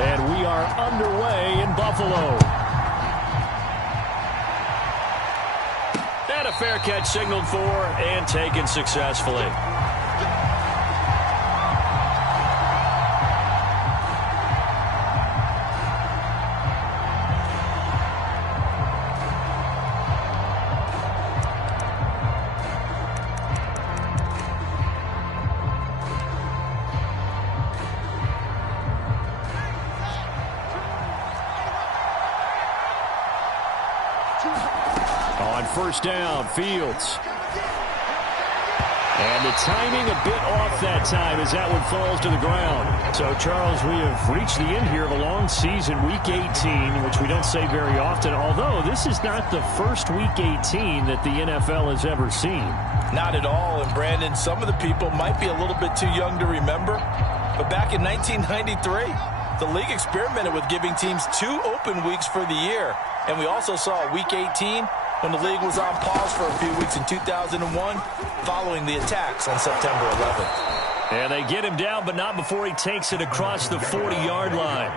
And we are underway in Buffalo. And a fair catch signaled for and taken successfully. On first down, Fields. And the timing a bit off that time as that one falls to the ground. So, Charles, we have reached the end here of a long season, Week 18, which we don't say very often, although this is not the first Week 18 that the NFL has ever seen. Not at all. And, Brandon, some of the people might be a little bit too young to remember, but back in 1993, the league experimented with giving teams 2 open weeks for the year. And we also saw Week 18 when the league was on pause for a few weeks in 2001 following the attacks on September 11th. And they get him down, but not before he takes it across the 40-yard line.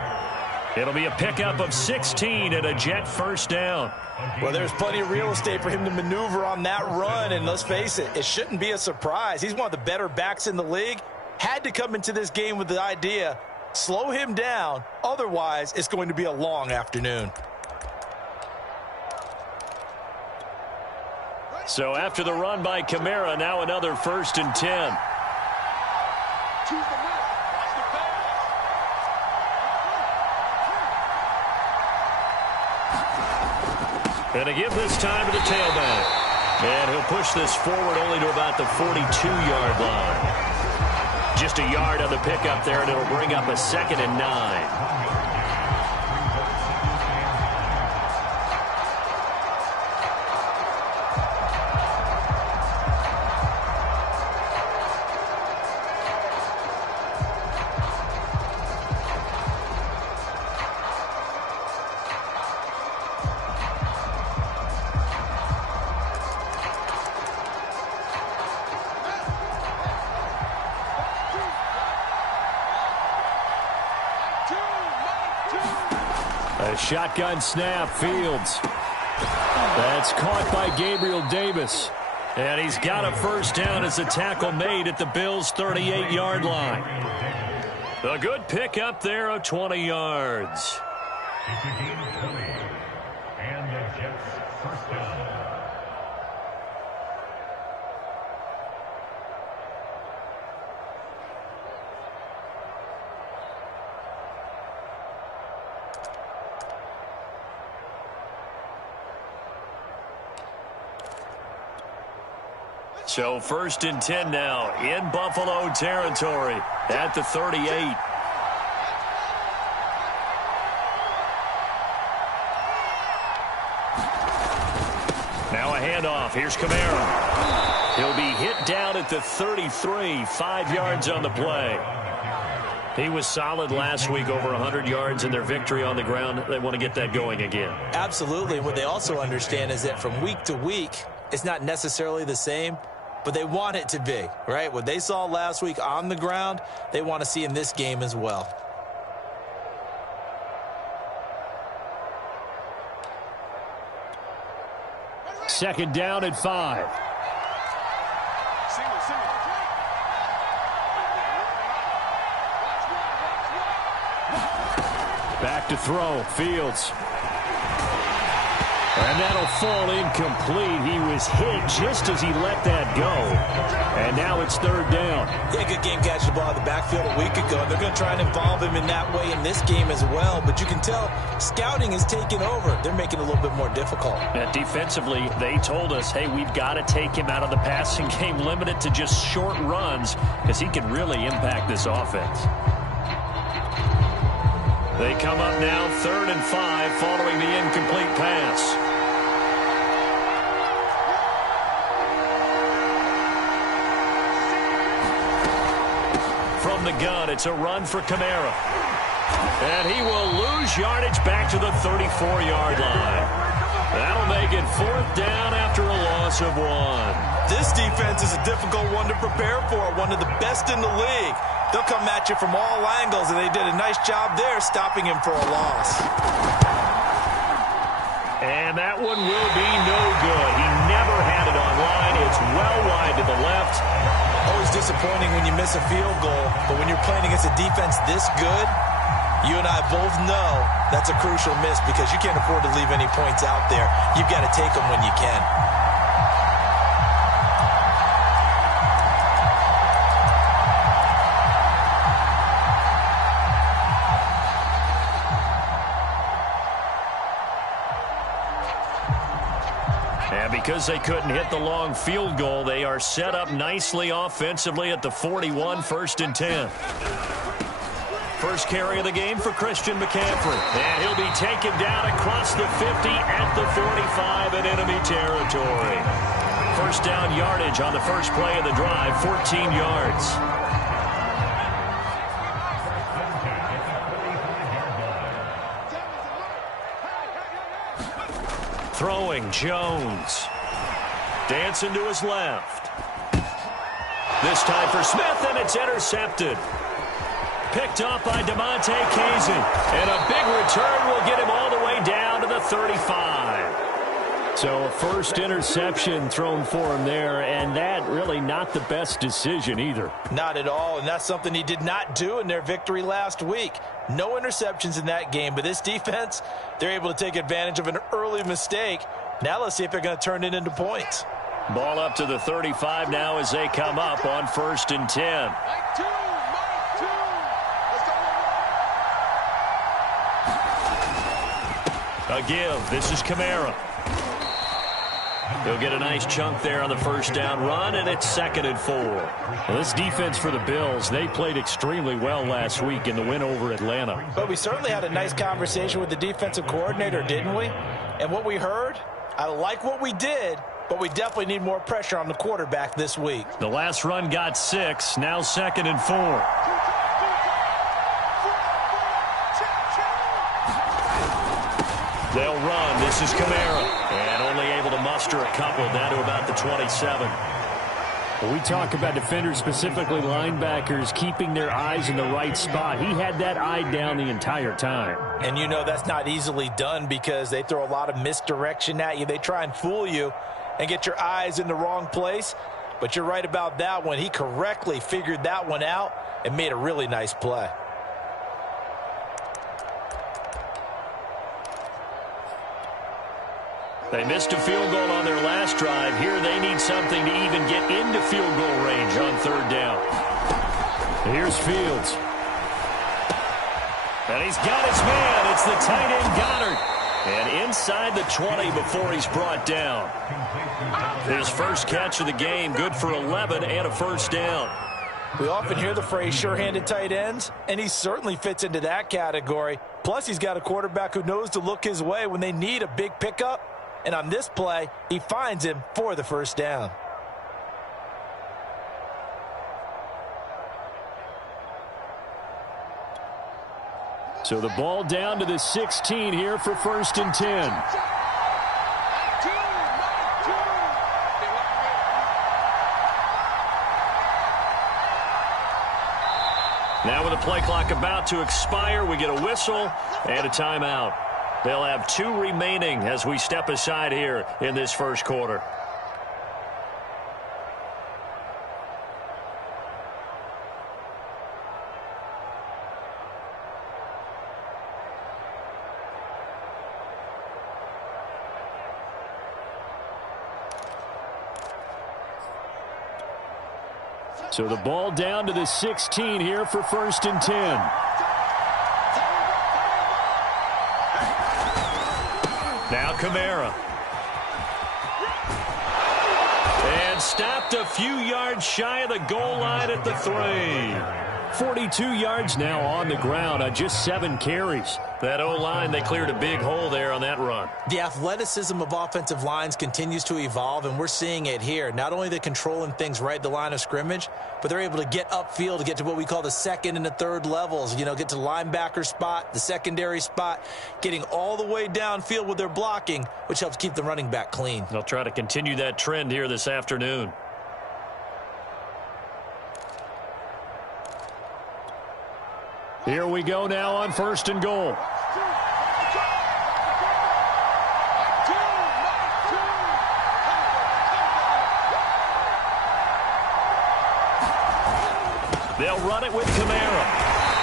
It'll be a pickup of 16 and a Jet first down. Well, there's plenty of real estate for him to maneuver on that run, and let's face it, it shouldn't be a surprise. He's one of the better backs in the league. Had to come into this game with the idea, slow him down, otherwise it's going to be a long afternoon. So after the run by Kamara, now another 1st and 10. And to give this time to the tailback. And he'll push this forward only to about the 42-yard line. Just a yard on the pickup there, and it'll bring up a 2nd and 9. A shotgun snap, Fields. That's caught by Gabriel Davis. And he's got a first down as the tackle made at the Bills' 38-yard line. A good pickup there of 20 yards. And the Jets first down. So 1st and 10 now in Buffalo territory at the 38. Now a handoff. Here's Kamara. He'll be hit down at the 33, 5 yards on the play. He was solid last week, over 100 yards in their victory on the ground. They want to get that going again. Absolutely. And what they also understand is that from week to week, it's not necessarily the same, but they want it to be, right? What they saw last week on the ground, they want to see in this game as well. Second down at 5. Back to throw, Fields. And that'll fall incomplete. He was hit just as he let that go. And now it's 3rd down. Yeah, good game catching the ball in the backfield a week ago. They're going to try and involve him in that way in this game as well. But you can tell scouting is taking over. They're making it a little bit more difficult. And defensively, they told us, hey, we've got to take him out of the passing game, limit it to just short runs, because he can really impact this offense. They come up now 3rd and 5 following the incomplete pass. From the gun, it's a run for Kamara. And he will lose yardage back to the 34-yard line. That'll make it 4th down after a loss of 1. This defense is a difficult one to prepare for, one of the best in the league. They'll come at you from all angles, and they did a nice job there stopping him for a loss. And that one will be no good. He never had it on line. It's well wide to the left. Always disappointing when you miss a field goal, but when you're playing against a defense this good, you and I both know that's a crucial miss because you can't afford to leave any points out there. You've got to take them when you can. And because they couldn't hit the long field goal, they are set up nicely offensively at the 41, 1st and 10. First carry of the game for Christian McCaffrey. And he'll be taken down across the 50 at the 45 in enemy territory. First down yardage on the first play of the drive, 14 yards. Throwing, Jones. Dancing to his left. This time for Smith, and it's intercepted. Picked up by DeMonte Casey. And a big return will get him all the way down to the 35. So a first interception thrown for him there, and that really not the best decision either. Not at all, and that's something he did not do in their victory last week. No interceptions in that game, but this defense, they're able to take advantage of an early mistake. Now let's see if they're going to turn it into points. Ball up to the 35 now as they come up on 1st and 10. A give. This is Kamara. He'll get a nice chunk there on the first down run, and it's 2nd and 4. Well, this defense for the Bills, they played extremely well last week in the win over Atlanta. But we certainly had a nice conversation with the defensive coordinator, didn't we? And what we heard, I like what we did, but we definitely need more pressure on the quarterback this week. The last run got 6, now 2nd and 4. They'll run. This is Kamara. And only able to muster a couple down to about the 27. Well, we talk about defenders, specifically linebackers, keeping their eyes in the right spot. He had that eye down the entire time. And you know that's not easily done because they throw a lot of misdirection at you. They try and fool you and get your eyes in the wrong place. But you're right about that one. He correctly figured that one out and made a really nice play. They missed a field goal on their last drive. Here they need something to even get into field goal range on 3rd down. Here's Fields. And he's got his man. It's the tight end Goddard. And inside the 20 before he's brought down. His first catch of the game, good for 11 and a first down. We often hear the phrase sure-handed tight ends, and he certainly fits into that category. Plus, he's got a quarterback who knows to look his way when they need a big pickup. And on this play, he finds him for the first down. So the ball down to the 16 here for 1st and 10. Now with the play clock about to expire, we get a whistle and a timeout. They'll have 2 remaining as we step aside here in this first quarter. So the ball down to the 16 here for 1st and 10. Now Kamara. And stopped a few yards shy of the goal line at the 3. 42 yards now on the ground on just 7 carries. That O-line, they cleared a big hole there on that run. The athleticism of offensive lines continues to evolve, and we're seeing it here. Not only are they controlling things right at the line of scrimmage, but they're able to get upfield to get to what we call the 2nd and the 3rd levels. You know, get to the linebacker spot, the secondary spot, getting all the way downfield with their blocking, which helps keep the running back clean. They'll try to continue that trend here this afternoon. Here we go now on 1st and goal. They'll run it with Kamara.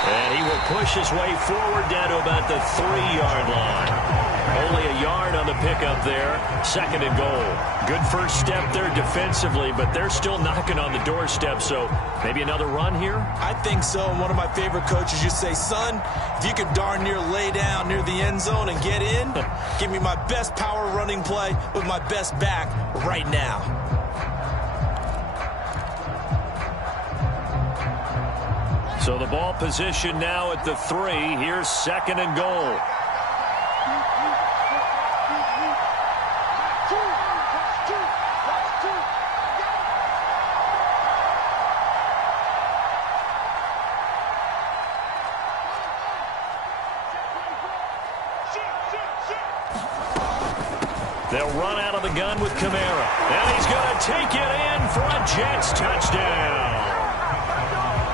And he will push his way forward down to about the 3-yard line. Only a yard on the pickup there. 2nd and goal. Good first step there defensively, but they're still knocking on the doorstep, so maybe another run here? I think so. One of my favorite coaches used to say, son, if you could darn near lay down near the end zone and get in, give me my best power running play with my best back right now. So the ball position now at the 3. Here's 2nd and goal. They'll run out of the gun with Kamara. And he's going to take it in for a Jets touchdown.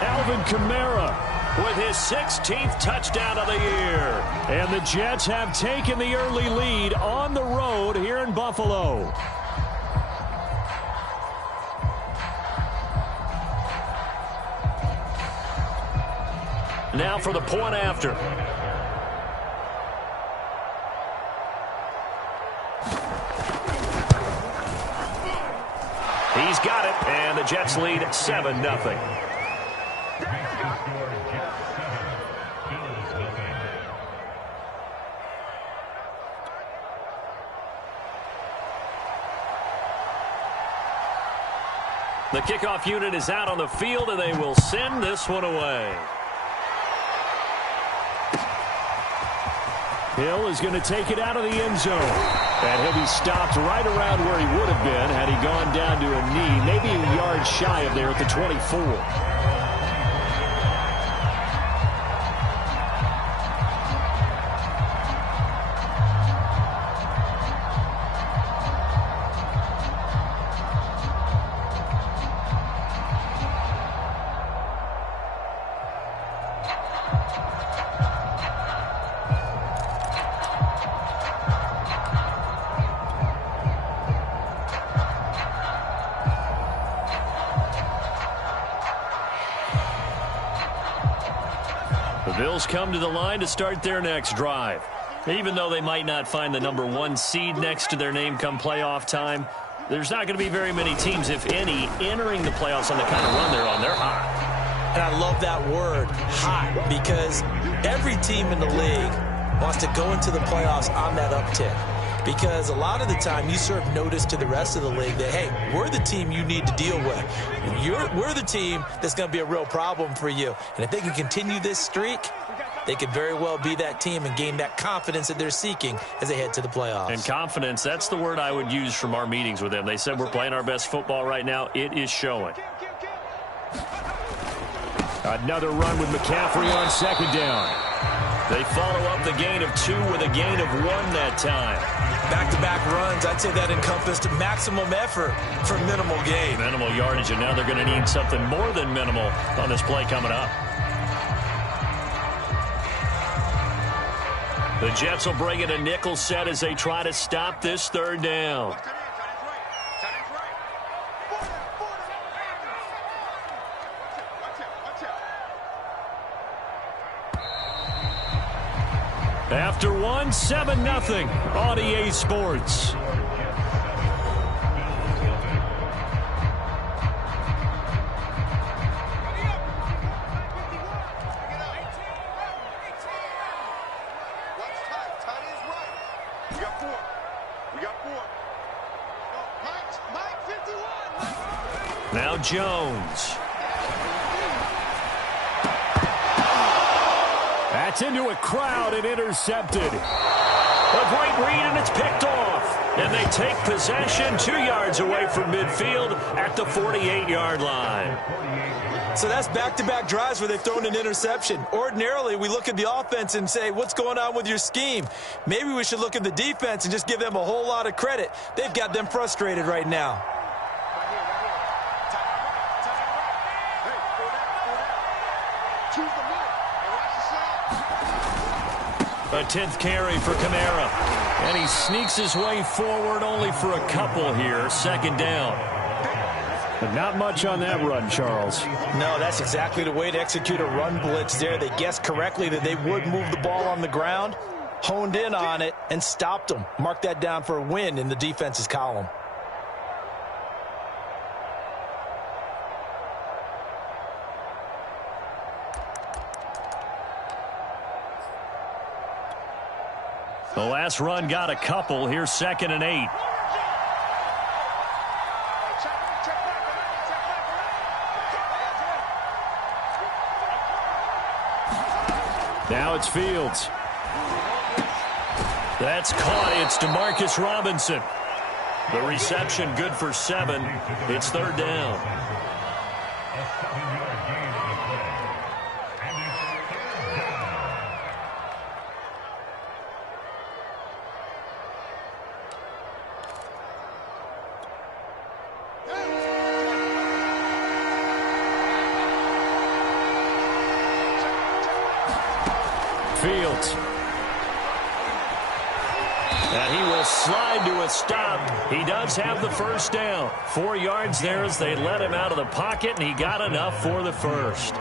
Alvin Kamara with his 16th touchdown of the year. And the Jets have taken the early lead on the road here in Buffalo. Now for the point after. He's got it, and the Jets lead 7-0. The kickoff unit is out on the field, and they will send this one away. Hill is going to take it out of the end zone. And he'll be stopped right around where he would have been had he gone down to a knee, maybe a yard shy of there at the 24. Bills come to the line to start their next drive. Even though they might not find the number 1 seed next to their name come playoff time, there's not going to be very many teams, if any, entering the playoffs on the kind of run they're on. They're hot. And I love that word, hot, because every team in the league wants to go into the playoffs on that uptick. Because a lot of the time you serve notice to the rest of the league that, hey, we're the team you need to deal with. We're the team that's going to be a real problem for you. And if they can continue this streak, they could very well be that team and gain that confidence that they're seeking as they head to the playoffs. And confidence, that's the word I would use from our meetings with them. They said we're playing our best football right now. It is showing. Another run with McCaffrey on 2nd down. They follow up the gain of 2 with a gain of 1 that time. Back-to-back runs, I'd say that encompassed maximum effort for minimal gain. Minimal yardage, and now they're going to need something more than minimal on this play coming up. The Jets will bring in a nickel set as they try to stop this 3rd down. After 1, 7-0 on EA Sports. Now Jones. That's into a crowd and intercepted. A great read, and it's picked off. And they take possession 2 yards away from midfield at the 48-yard line. So that's back-to-back drives where they've thrown an interception. Ordinarily, we look at the offense and say, what's going on with your scheme? Maybe we should look at the defense and just give them a whole lot of credit. They've got them frustrated right now. A 10th carry for Kamara. And he sneaks his way forward only for a couple here. Second down. But not much on that run, Charles. No, that's exactly the way to execute a run blitz there. They guessed correctly that they would move the ball on the ground, honed in on it, and stopped them. Mark that down for a win in the defense's column. The last run got a couple. Here's 2nd and 8. Now it's Fields. That's caught. It's DeMarcus Robinson. The reception good for 7. It's 3rd down. Fields. And he will slide to a stop. He does have the first down. 4 yards there as they let him out of the pocket, and he got enough for the first.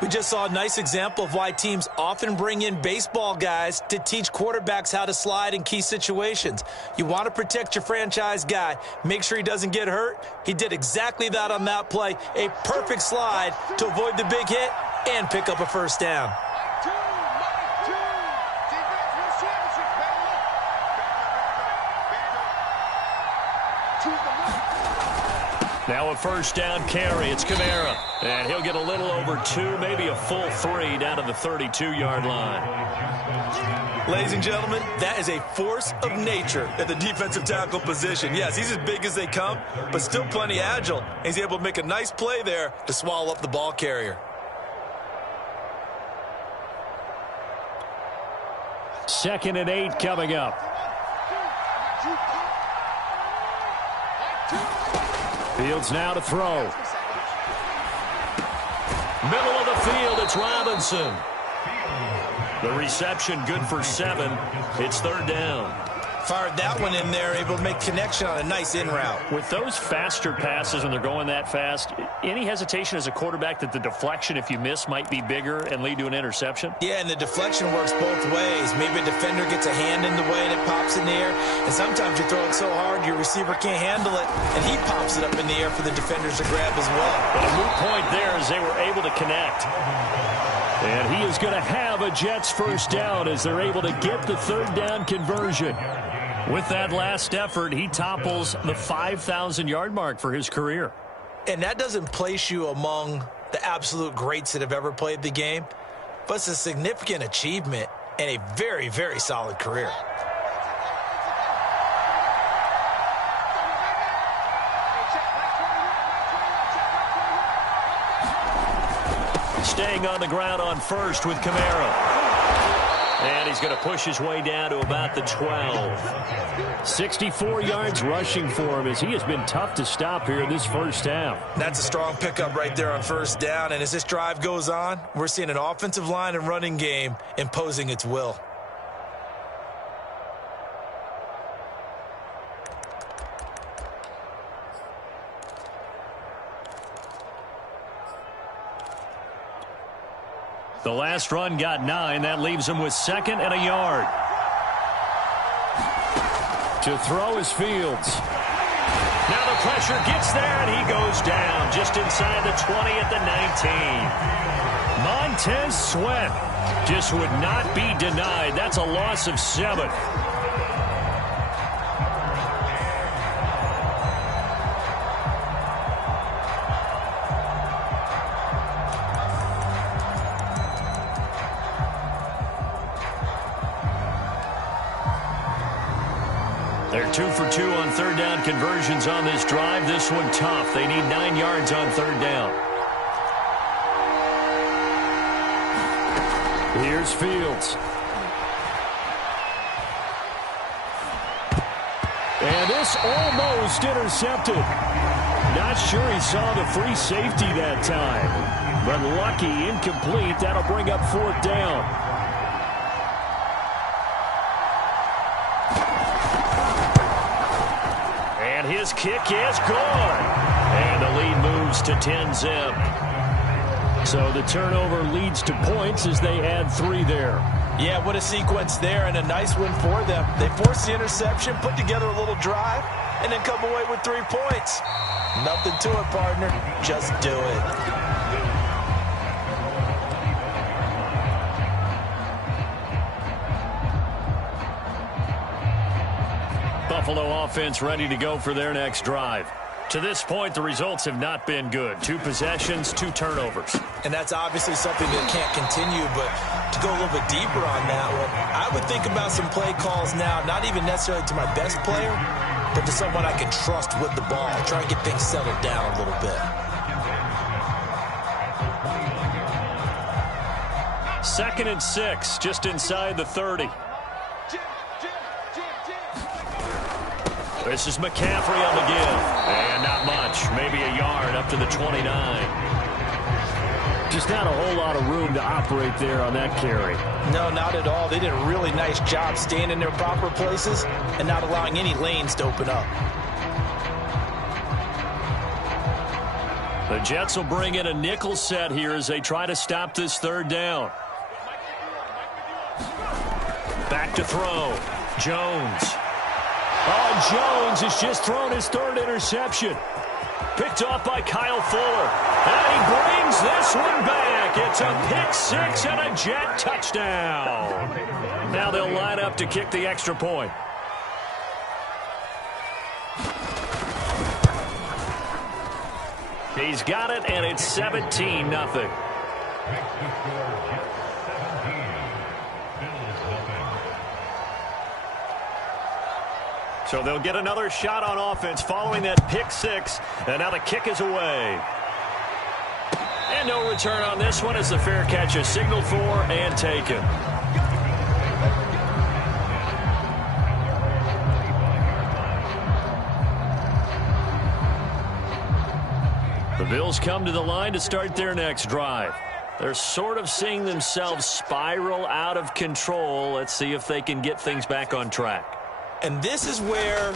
We just saw a nice example of why teams often bring in baseball guys to teach quarterbacks how to slide in key situations. You want to protect your franchise guy. Make sure he doesn't get hurt. He did exactly that on that play. A perfect slide to avoid the big hit and pick up a first down. Now a first down carry. It's Kamara. And he'll get a little over 2, maybe a full 3 down to the 32-yard line. Ladies and gentlemen, that is a force of nature at the defensive tackle position. Yes, he's as big as they come, but still plenty agile. He's able to make a nice play there to swallow up the ball carrier. 2nd and 8 coming up. Fields now to throw. Middle of the field, it's Robinson. The reception good for 7. It's 3rd down. Fired that one in there, able to make connection on a nice in route. With those faster passes when they're going that fast, any hesitation as a quarterback that the deflection, if you miss, might be bigger and lead to an interception? Yeah, and the deflection works both ways. Maybe a defender gets a hand in the way and it pops in the air. And sometimes you throw it so hard your receiver can't handle it, and he pops it up in the air for the defenders to grab as well. But a moot point there as they were able to connect. And he is going to have a Jets first down as they're able to get the 3rd down conversion. With that last effort, he topples the 5,000-yard mark for his career. And that doesn't place you among the absolute greats that have ever played the game, but it's a significant achievement and a very, very solid career. Staying on the ground on first with Kamara. And he's going to push his way down to about the 12. 64 yards rushing for him as he has been tough to stop here in this first half. That's a strong pickup right there on first down. And as this drive goes on, we're seeing an offensive line and running game imposing its will. The last run got 9. That leaves him with 2nd and a yard. To throw is Fields. Now the pressure gets there, and he goes down just inside the 20 at the 19. Montez Sweat just would not be denied. That's a loss of 7. They're 2 for 2 on 3rd down conversions on this drive. This one tough. They need 9 yards on 3rd down. Here's Fields. And this almost intercepted. Not sure he saw the free safety that time. But lucky, incomplete. That'll bring up 4th down. His kick is good. And the lead moves to 10-zip. So the turnover leads to points as they add 3 there. Yeah, what a sequence there, and a nice win for them. They forced the interception, put together a little drive, and then come away with 3 points. Nothing to it, partner. Just do it. Buffalo offense ready to go for their next drive. To this point, the results have not been good. 2 possessions, 2 turnovers. And that's obviously something that can't continue, but to go a little bit deeper on that one, I would think about some play calls now, not even necessarily to my best player, but to someone I can trust with the ball. Try and get things settled down a little bit. 2nd and 6, just inside the 30. This is McCaffrey on the give. And not much. Maybe a yard up to the 29. Just not a whole lot of room to operate there on that carry. No, not at all. They did a really nice job staying in their proper places and not allowing any lanes to open up. The Jets will bring in a nickel set here as they try to stop this 3rd down. Back to throw. Jones. Oh, Jones has just thrown his 3rd interception. Picked off by Kyle Fuller. And he brings this one back. It's a pick-6 and a Jet touchdown. Now they'll line up to kick the extra point. He's got it, and it's 17-0. So they'll get another shot on offense following that pick-6, and now the kick is away. And no return on this one as the fair catch is signaled for and taken. The Bills come to the line to start their next drive. They're sort of seeing themselves spiral out of control. Let's see if they can get things back on track. And this is where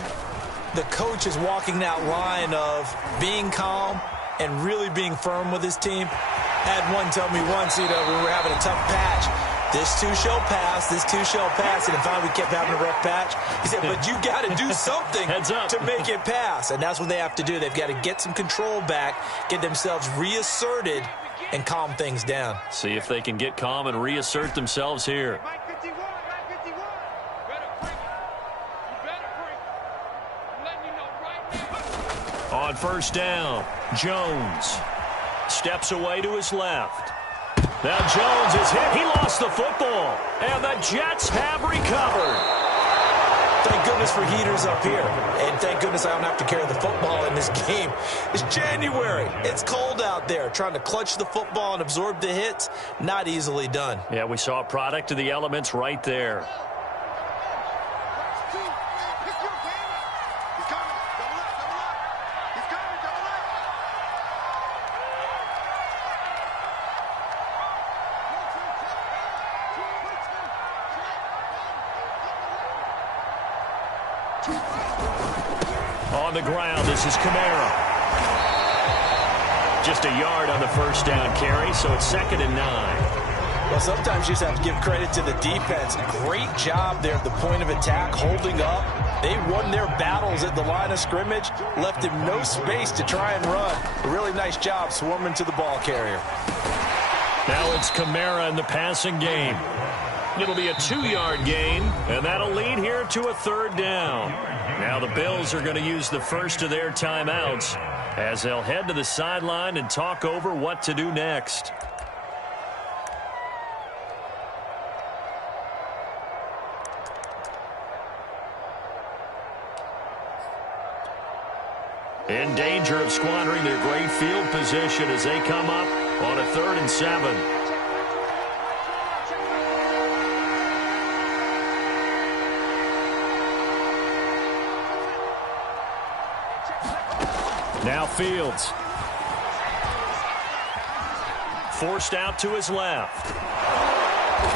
the coach is walking that line of being calm and really being firm with his team. Had one tell me once, we were having a tough patch. This too shall pass, this too shall pass. And finally we kept having a rough patch. He said, but you got to do something to make it pass. And that's what they have to do. They've got to get some control back, get themselves reasserted, and calm things down. See if they can get calm and reassert themselves here. On 1st down, Jones steps away to his left. Now Jones is hit. He lost the football, and the Jets have recovered. Thank goodness for heaters up here, and thank goodness I don't have to carry the football in this game. It's January. It's cold out there. Trying to clutch the football and absorb the hits, not easily done. Yeah, we saw a product of the elements right there. On the ground, this is Kamara. Just a yard on the 1st down carry, so it's 2nd and 9. Well, sometimes you just have to give credit to the defense. Great job there at the point of attack, holding up. They won their battles at the line of scrimmage, left him no space to try and run. A really nice job swarming to the ball carrier. Now it's Kamara in the passing game. It'll be a 2-yard gain, and that'll lead here to a 3rd down. Now the Bills are going to use the first of their timeouts as they'll head to the sideline and talk over what to do next. In danger of squandering their great field position as they come up on a 3rd and 7. Now Fields. Forced out to his left.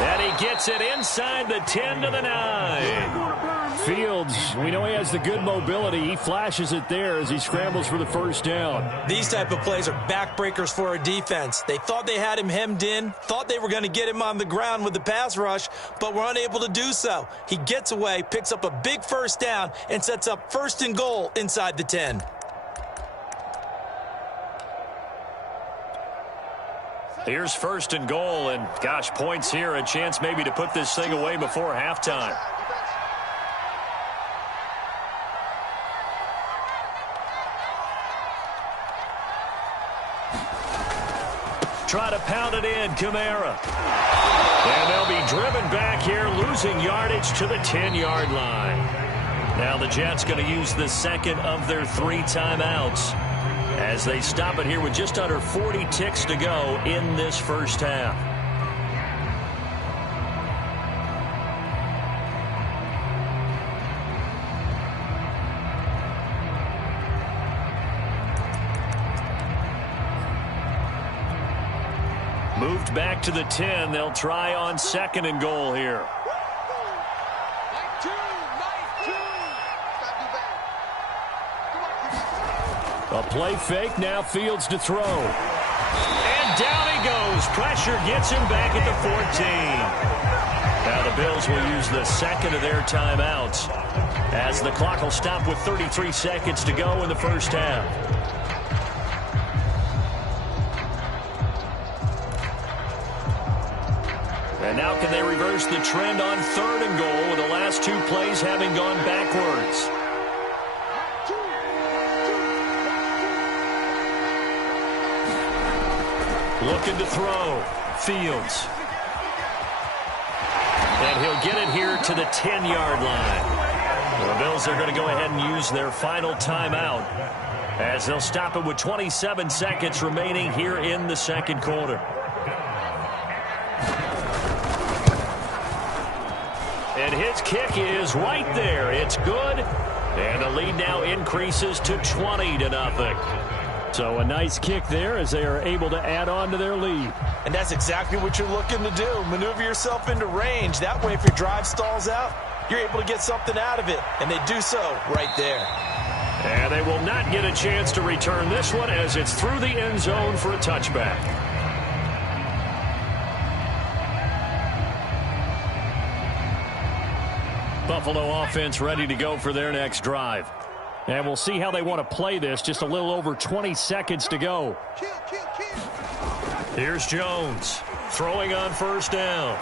And he gets it inside the 10 to the 9. Fields, we know he has the good mobility. He flashes it there as he scrambles for the first down. These type of plays are backbreakers for a defense. They thought they had him hemmed in, thought they were going to get him on the ground with the pass rush, but were unable to do so. He gets away, picks up a big first down, and sets up 1st and goal inside the 10. Here's 1st and goal, and gosh, points here, a chance maybe to put this thing away before halftime. Try to pound it in, Kamara. And they'll be driven back here, losing yardage to the 10-yard line. Now the Jets going to use the second of their 3 timeouts as they stop it here with just under 40 ticks to go in this first half. Moved back to the 10. They'll try on 2nd and goal here. A play fake, now Fields to throw. And down he goes. Pressure gets him back at the 14. Now the Bills will use the second of their timeouts as the clock will stop with 33 seconds to go in the first half. And now can they reverse the trend on 3rd and goal with the last 2 plays having gone backwards? Looking to throw. Fields. And he'll get it here to the 10-yard line. The Bills are going to go ahead and use their final timeout as they'll stop it with 27 seconds remaining here in the 2nd quarter. And his kick is right there. It's good. And the lead now increases to 20-0. So a nice kick there as they are able to add on to their lead. And that's exactly what you're looking to do. Maneuver yourself into range. That way, if your drive stalls out, you're able to get something out of it. And they do so right there. And they will not get a chance to return this one as it's through the end zone for a touchback. Buffalo offense ready to go for their next drive. And we'll see how they want to play this. Just a little over 20 seconds to go. Here's Jones throwing on 1st down.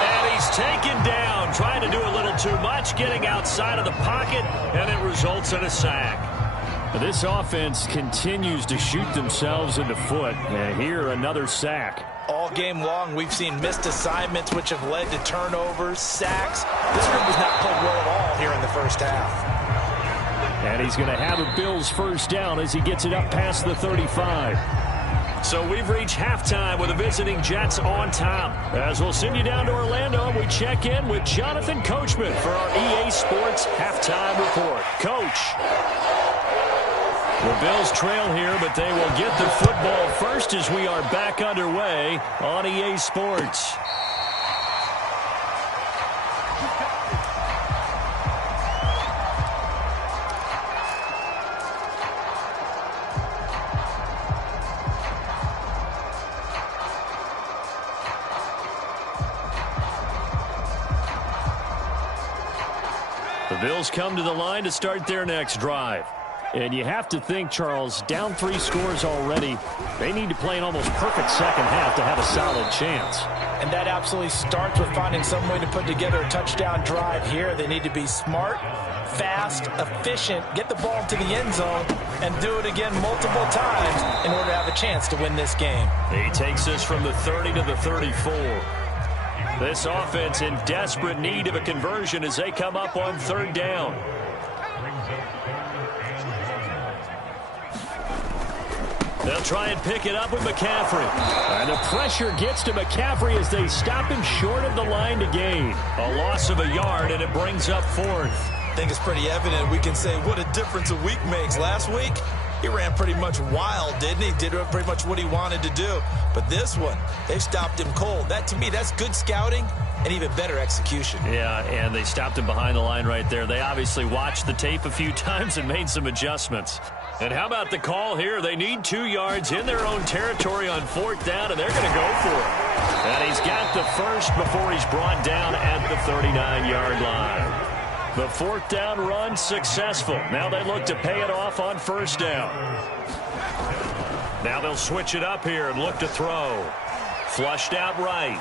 And he's taken down, trying to do a little too much, getting outside of the pocket, and it results in a sack. This offense continues to shoot themselves in the foot. And here, another sack. All game long, we've seen missed assignments which have led to turnovers, sacks. This group has not played well at all here in the first half. And he's going to have a Bills first down as he gets it up past the 35. So we've reached halftime with the visiting Jets on top. As we'll send you down to Orlando, we check in with Jonathan Coachman for our EA Sports Halftime Report. Coach. The Bills trail here, but they will get the football first as we are back underway on EA Sports. The Bills come to the line to start their next drive. And you have to think, Charles, down 3 scores already. They need to play an almost perfect second half to have a solid chance. And that absolutely starts with finding some way to put together a touchdown drive here. They need to be smart, fast, efficient, get the ball to the end zone, and do it again multiple times in order to have a chance to win this game. He takes this from the 30 to the 34. This offense in desperate need of a conversion as they come up on 3rd down. They'll try and pick it up with McCaffrey. And the pressure gets to McCaffrey as they stop him short of the line to gain. A loss of a yard, and it brings up 4th. I think it's pretty evident. We can say what a difference a week makes. Last week, He ran pretty much wild, didn't he? Did pretty much what he wanted to do. But this one, they stopped him cold. That, to me, that's good scouting and even better execution. Yeah, and they stopped him behind the line right there. They obviously watched the tape a few times and made some adjustments. And how about the call here? They need 2 yards in their own territory on 4th down, and they're going to go for it. And he's got the first before he's brought down at the 39-yard line. The 4th down run successful. Now they look to pay it off on 1st down. Now they'll switch it up here and look to throw. Flushed out right.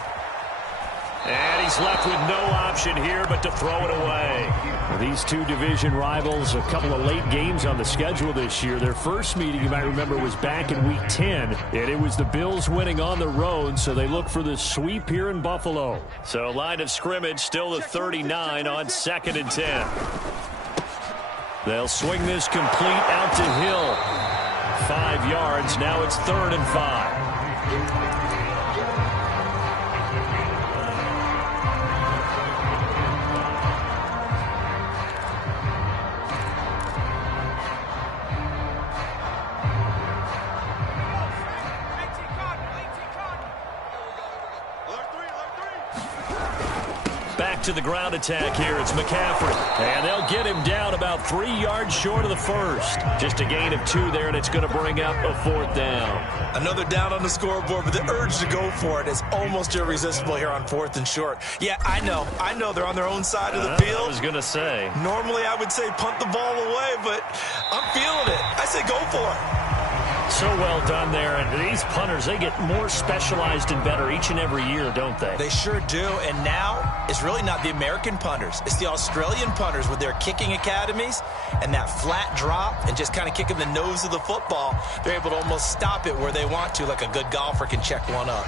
And he's left with no option here but to throw it away. These two division rivals, a couple of late games on the schedule this year. Their first meeting, you might remember, was back in Week 10, and it was the Bills winning on the road, so they look for the sweep here in Buffalo. So line of scrimmage still the 39 on 2nd and 10. They'll swing this complete out to Hill. 5 yards. Now it's 3rd and 5. To the ground attack here. It's McCaffrey. And they'll get him down about 3 yards short of the first. Just a gain of 2 there, and it's going to bring up a 4th down. Another down on the scoreboard, but the urge to go for it is almost irresistible here on 4th and short. Yeah, I know they're on their own side of the field. I was going to say. Normally I would say punt the ball away, but I'm feeling it. I say go for it. So well done there, and these punters, they get more specialized and better each and every year, don't they? They sure do, and now it's really not the American punters. It's the Australian punters with their kicking academies and that flat drop and just kind of kicking the nose of the football. They're able to almost stop it where they want to, like a good golfer can check one up.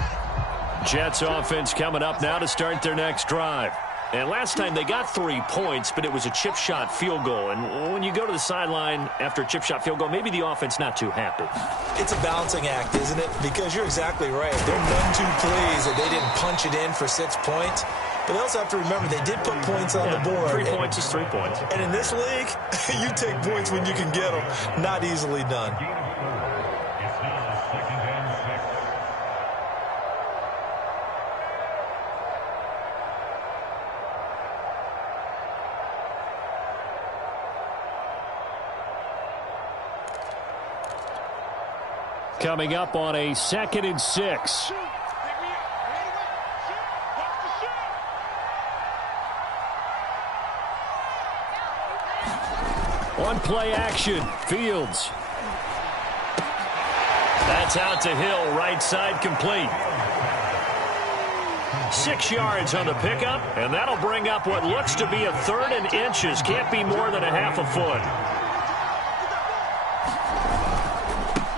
Jets offense coming up now to start their next drive. And last time they got 3 points, but it was a chip shot field goal. And when you go to the sideline after a chip shot field goal, maybe the offense not too happy. It's a balancing act, isn't it? Because you're exactly right. They're none too pleased that they didn't punch it in for 6 points. But they also have to remember they did put points on the board. 3 points is 3 points. And in this league, you take points when you can get them. Not easily done. Coming up on a 2nd and 6. On play action, Fields. That's out to Hill, right side complete. 6 yards on the pickup, and that'll bring up what looks to be a 3rd and inches. Can't be more than a half a foot.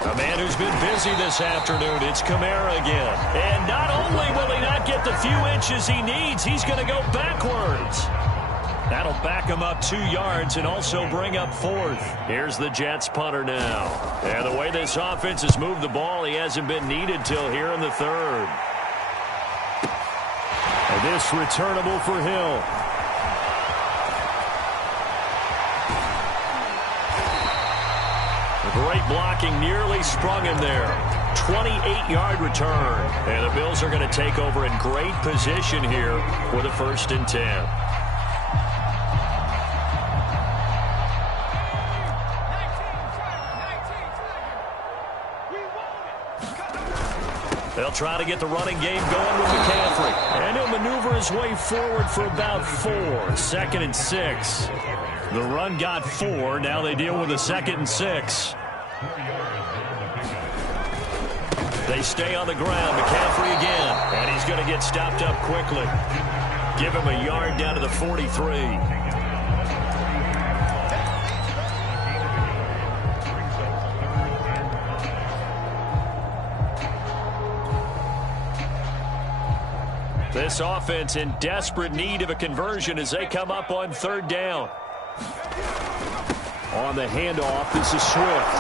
A man who's been busy this afternoon, it's Kamara again. And not only will he not get the few inches he needs, he's going to go backwards. That'll back him up 2 yards and also bring up 4th. Here's the Jets punter now. And the way this offense has moved the ball, he hasn't been needed till here in the 3rd. And this returnable for Hill. Great blocking, nearly sprung him there. 28-yard return. And the Bills are going to take over in great position here for the 1st and 10. They'll try to get the running game going with McCaffrey. And he'll maneuver his way forward for about 4. 2nd and 6. The run got 4. Now they deal with a 2nd and 6. They stay on the ground. McCaffrey again. And he's going to get stopped up quickly. Give him a yard down to the 43. This offense in desperate need of a conversion as they come up on 3rd down. On the handoff, this is Swift.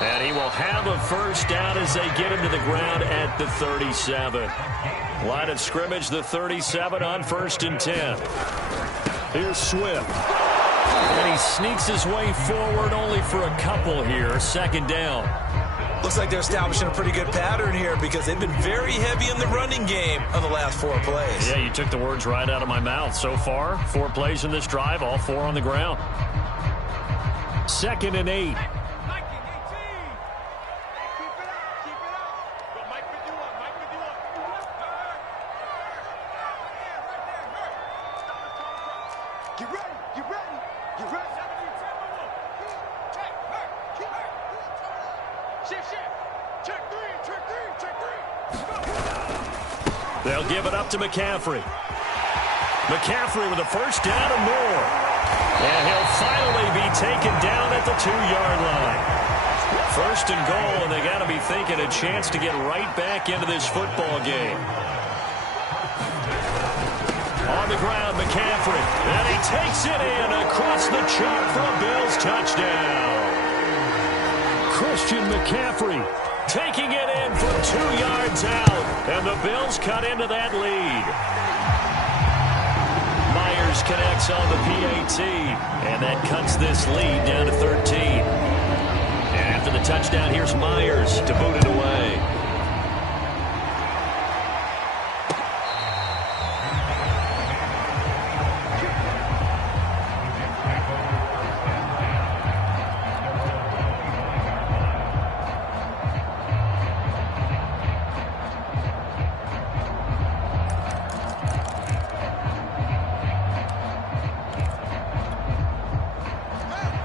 And he will have a 1st down as they get him to the ground at the 37. Line of scrimmage, the 37 on 1st and 10. Here's Swift. And he sneaks his way forward only for a couple here. Second down. Looks like they're establishing a pretty good pattern here because they've been very heavy in the running game on the last 4 plays. Yeah, you took the words right out of my mouth. So far, 4 plays in this drive, all 4 on the ground. 2nd and 8. They'll give it up to McCaffrey. McCaffrey with a first down and more. And he'll finally be taken down at the 2-yard line. First and goal, and they got to be thinking a chance to get right back into this football game. On the ground, McCaffrey. And he takes it in across the chalk for a Bills touchdown. Christian McCaffrey taking it in from 2 yards out. And the Bills cut into that lead. Myers connects on the PAT. And that cuts this lead down to 13. And after the touchdown, here's Myers to boot it away.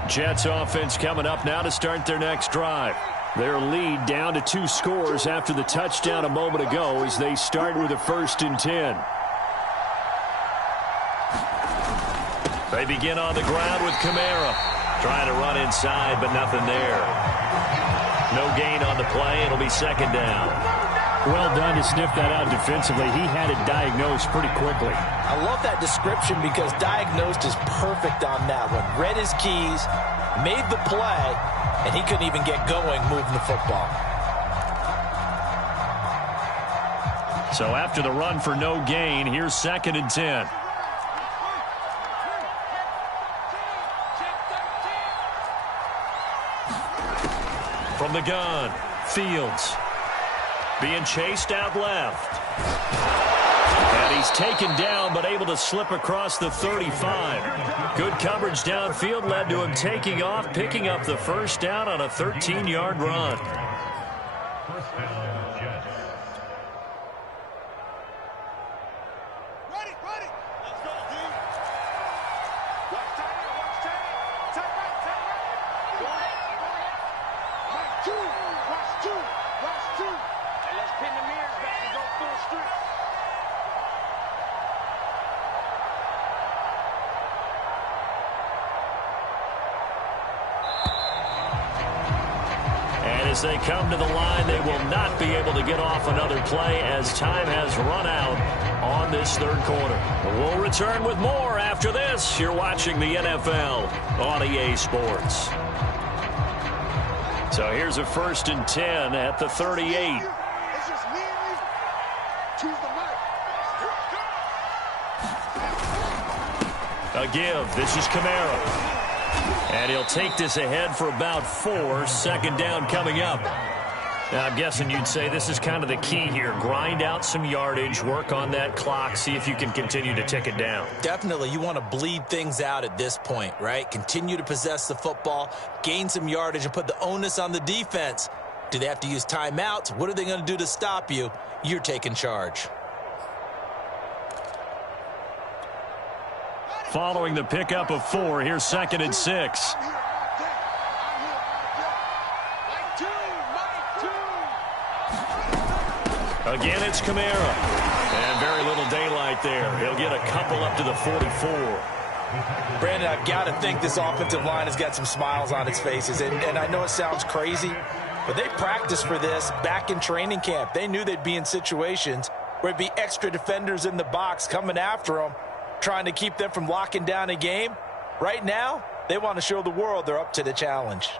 Jets offense coming up now to start their next drive. Their lead down to 2 scores after the touchdown a moment ago as they start with a 1st and 10. They begin on the ground with Kamara. Trying to run inside, but nothing there. No gain on the play. It'll be 2nd down. Well done to sniff that out defensively. He had it diagnosed pretty quickly. I love that description because diagnosed is perfect on that one. Read his keys, made the play, and he couldn't even get going moving the football. So after the run for no gain, here's 2nd and 10. From the gun, Fields. Being chased out left. And he's taken down, but able to slip across the 35. Good coverage downfield led to him taking off, picking up the first down on a 13-yard run. As they come to the line, they will not be able to get off another play as time has run out on this 3rd quarter. We'll return with more after this. You're watching the NFL on EA Sports. So here's a 1st and 10 at the 38. A give. This is Kamara. And he'll take this ahead for about 4. 2nd down coming up. Now, I'm guessing you'd say this is kind of the key here. Grind out some yardage, work on that clock, see if you can continue to tick it down. Definitely. You want to bleed things out at this point, right? Continue to possess the football, gain some yardage, and put the onus on the defense. Do they have to use timeouts? What are they going to do to stop you? You're taking charge. Following the pickup of 4, here's 2nd and 6. Again, it's Kamara. And very little daylight there. He'll get a couple up to the 44. Brandon, I've got to think this offensive line has got some smiles on its faces. And I know it sounds crazy, but they practiced for this back in training camp. They knew they'd be in situations where it'd be extra defenders in the box coming after them, trying to keep them from locking down a game. Right now, they want to show the world they're up to the challenge.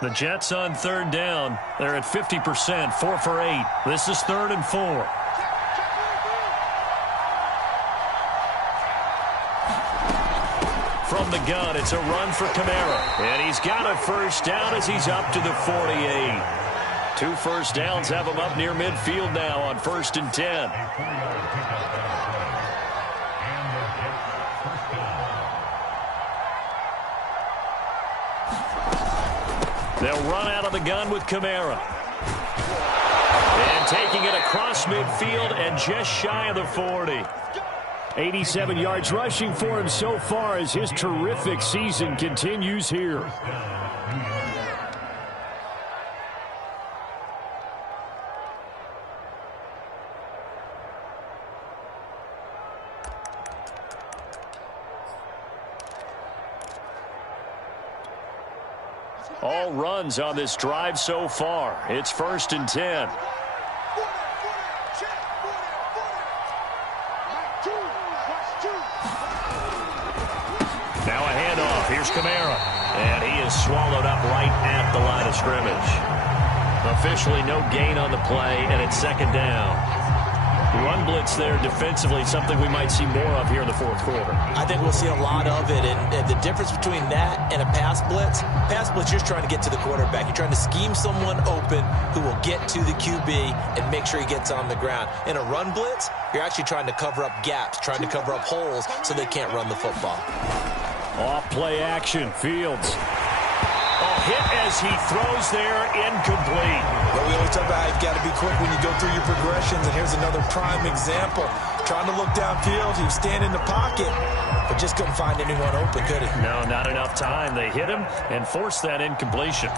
The Jets on third down. They're at 50%, 4 for 8. This is 3rd and 4. From the gun, it's a run for Kamara. And he's got a first down as he's up to the 48. 2 first downs have him up near midfield now on 1st and 10. They'll run out of the gun with Kamara. And taking it across midfield and just shy of the 40. 87 yards rushing for him so far as his terrific season continues here. All runs on this drive so far. It's 1st and 10. Now a handoff. Here's Kamara. And he is swallowed up right at the line of scrimmage. Officially no gain on the play, and it's 2nd down. Run blitz there defensively, something we might see more of here in the 4th quarter. I think we'll see a lot of it, and the difference between that and a pass blitz, you're trying to get to the quarterback. You're trying to scheme someone open who will get to the QB and make sure he gets on the ground. In a run blitz, you're actually trying to cover up gaps, trying to cover up holes so they can't run the football. Off play action, Fields. Hit as he throws there, incomplete. Well, we always talk about how you've got to be quick when you go through your progressions, and here's another prime example. Trying to look downfield, he was standing in the pocket, but just couldn't find anyone open, could he? No, not enough time. They hit him and forced that incompletion.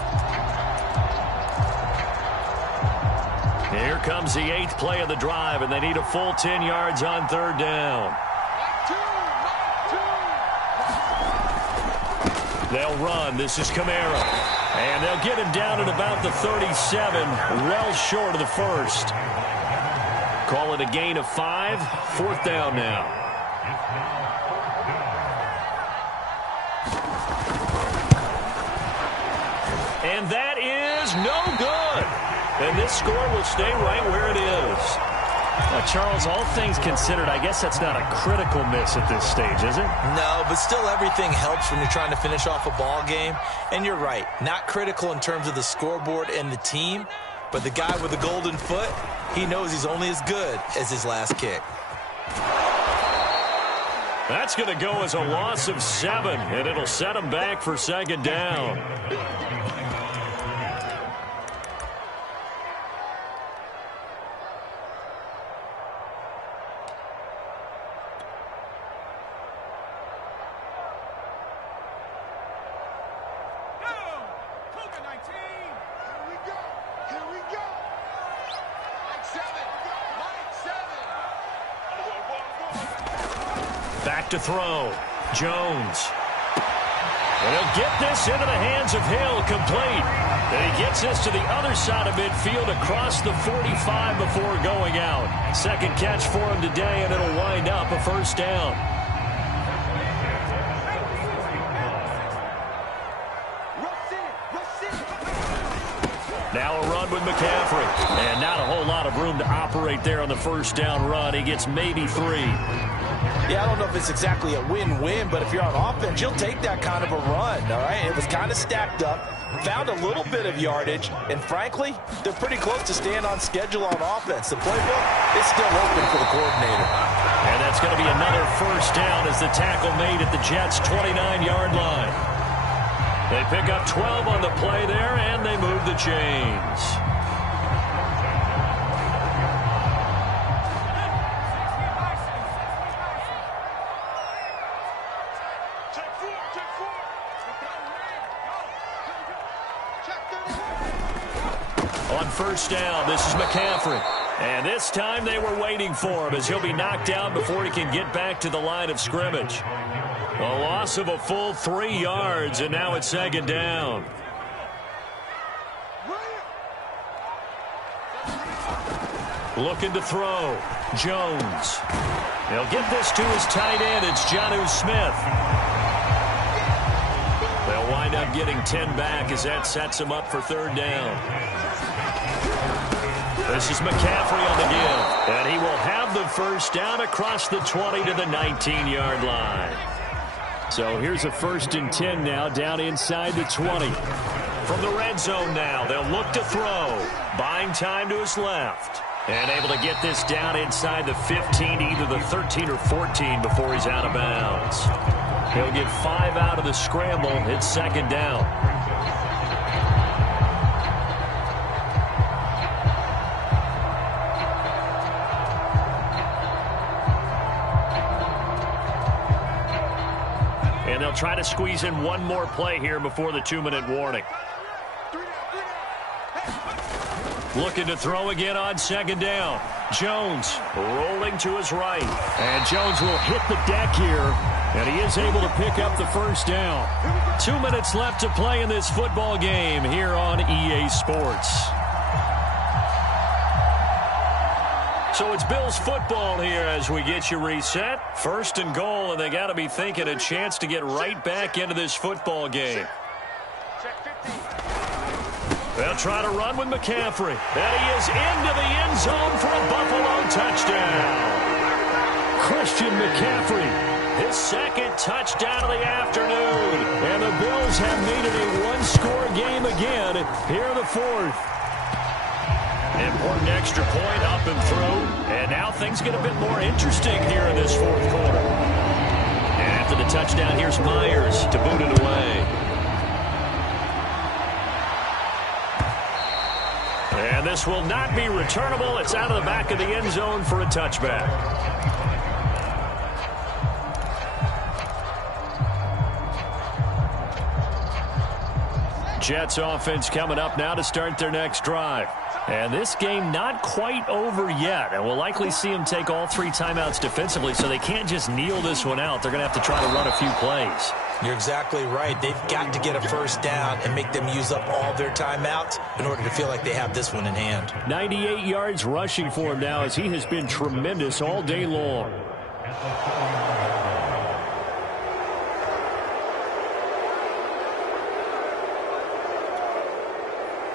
Here comes the 8th play of the drive, and they need a full 10 yards on 3rd down. They'll run. This is Kamara. And they'll get him down at about the 37, well short of the 1st. Call it a gain of 5. 4th down now. And that is no good. And this score will stay right where it is. Charles, all things considered, I guess that's not a critical miss at this stage, is it? No, but still everything helps when you're trying to finish off a ball game. And you're right, not critical in terms of the scoreboard and the team, but the guy with the golden foot, he knows he's only as good as his last kick. That's going to go as a loss of 7, and it'll set him back for 2nd down. Back to throw. Jones. And he'll get this into the hands of Hill, complete. And he gets this to the other side of midfield across the 45 before going out. 2nd catch for him today, and it'll wind up a 1st down. Now a run with McCaffrey. And not a whole lot of room to operate there on the 1st down run. He gets maybe 3. Yeah, I don't know if it's exactly a win-win, but if you're on offense, you'll take that kind of a run, all right? It was kind of stacked up, found a little bit of yardage, and frankly, they're pretty close to staying on schedule on offense. The playbook is still open for the coordinator. And that's going to be another 1st down as the tackle made at the Jets' 29-yard line. They pick up 12 on the play there, and they move the chains. On 1st down, this is McCaffrey. And this time they were waiting for him as he'll be knocked down before he can get back to the line of scrimmage. A loss of a full 3 yards, and now it's 2nd down. Looking to throw. Jones. They'll get this to his tight end. It's Jonnu Smith. They'll wind wind up getting 10 back as that sets them up for third down. This is McCaffrey on the give, and he will have the first down across the 20 to the 19-yard line. So here's a 1st and 10 now down inside the 20. From the red zone now, they'll look to throw. Buying time to his left. And able to get this down inside the 15, either the 13 or 14 before he's out of bounds. He'll get 5 out of the scramble. It's 2nd down. And they'll try to squeeze in one more play here before the 2-minute warning. Looking to throw again on 2nd down. Jones rolling to his right. And Jones will hit the deck here. And he is able to pick up the first down. 2 minutes left to play in this football game here on EA Sports. So it's Bills football here as we get you reset. 1st and goal, and they got to be thinking a chance to get right back into this football game. They'll try to run with McCaffrey. And he is into the end zone for a Buffalo touchdown. Christian McCaffrey, his 2nd touchdown of the afternoon. And the Bills have made it a one-score game again here in the 4th. Important extra point up and through. And now things get a bit more interesting here in this 4th quarter. And after the touchdown, here's Myers to boot it away. And this will not be returnable. It's out of the back of the end zone for a touchback. Jets offense coming up now to start their next drive. And this game not quite over yet. And we'll likely see them take all 3 timeouts defensively, so they can't just kneel this one out. They're going to have to try to run a few plays. You're exactly right. They've got to get a first down and make them use up all their timeouts in order to feel like they have this one in hand. 98 yards rushing for him now as he has been tremendous all day long.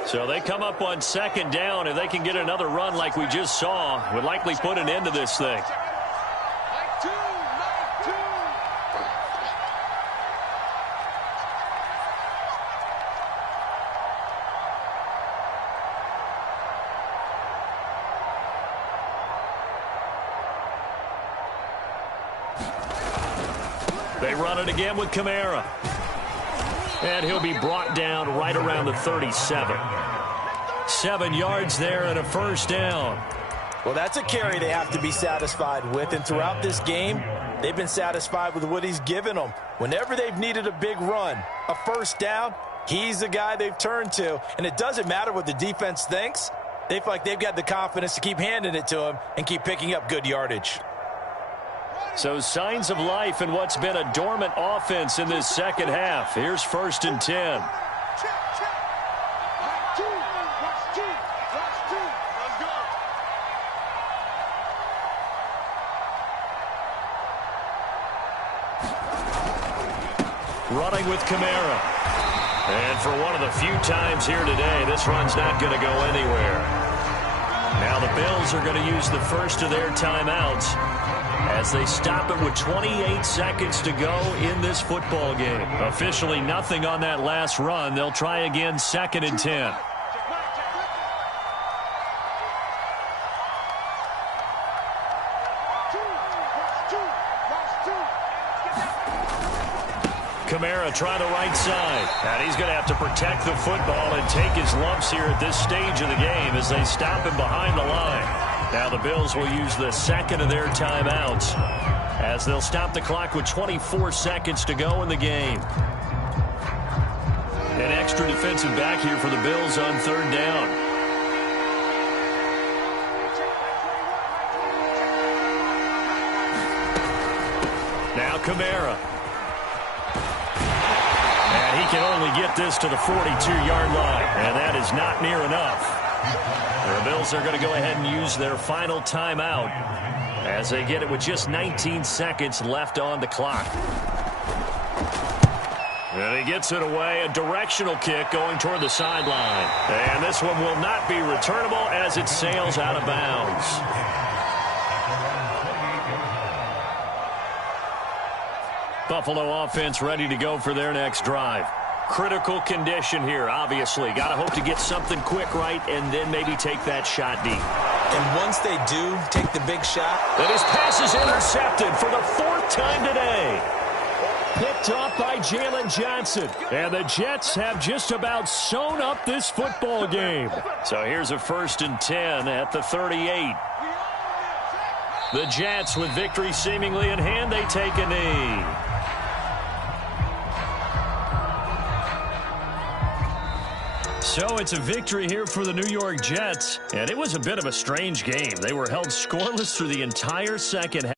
So they come up on 2nd down. If they can get another run like we just saw, would likely put an end to this thing. They run it again with Kamara. And he'll be brought down right around the 37. 7 yards there and a first down. Well, that's a carry they have to be satisfied with. And throughout this game, they've been satisfied with what he's given them. Whenever they've needed a big run, a first down, he's the guy they've turned to. And it doesn't matter what the defense thinks. They feel like they've got the confidence to keep handing it to him and keep picking up good yardage. So signs of life in what's been a dormant offense in this 2nd half. Here's 1st and 10. Running with Kamara. And for one of the few times here today, this run's not going to go anywhere. Now the Bills are going to use the first of their timeouts as they stop it with 28 seconds to go in this football game. Officially nothing on that last run. They'll try again 2nd and 10. Kamara try the right side. And he's going to have to protect the football and take his lumps here at this stage of the game as they stop him behind the line. Now the Bills will use the 2nd of their timeouts as they'll stop the clock with 24 seconds to go in the game. An extra defensive back here for the Bills on 3rd down. Now Kamara. And he can only get this to the 42-yard line, and that is not near enough. The Bills are going to go ahead and use their final timeout as they get it with just 19 seconds left on the clock. And he gets it away, a directional kick going toward the sideline. And this one will not be returnable as it sails out of bounds. Buffalo offense ready to go for their next drive. Critical condition here, obviously. Got to hope to get something quick right and then maybe take that shot deep. And once they do take the big shot. And his pass is intercepted for the 4th time today. Picked off by Jalen Johnson. And the Jets have just about sewn up this football game. So here's a 1st and 10 at the 38. The Jets, with victory seemingly in hand, they take a knee. So it's a victory here for the New York Jets. And it was a bit of a strange game. They were held scoreless through the entire second half.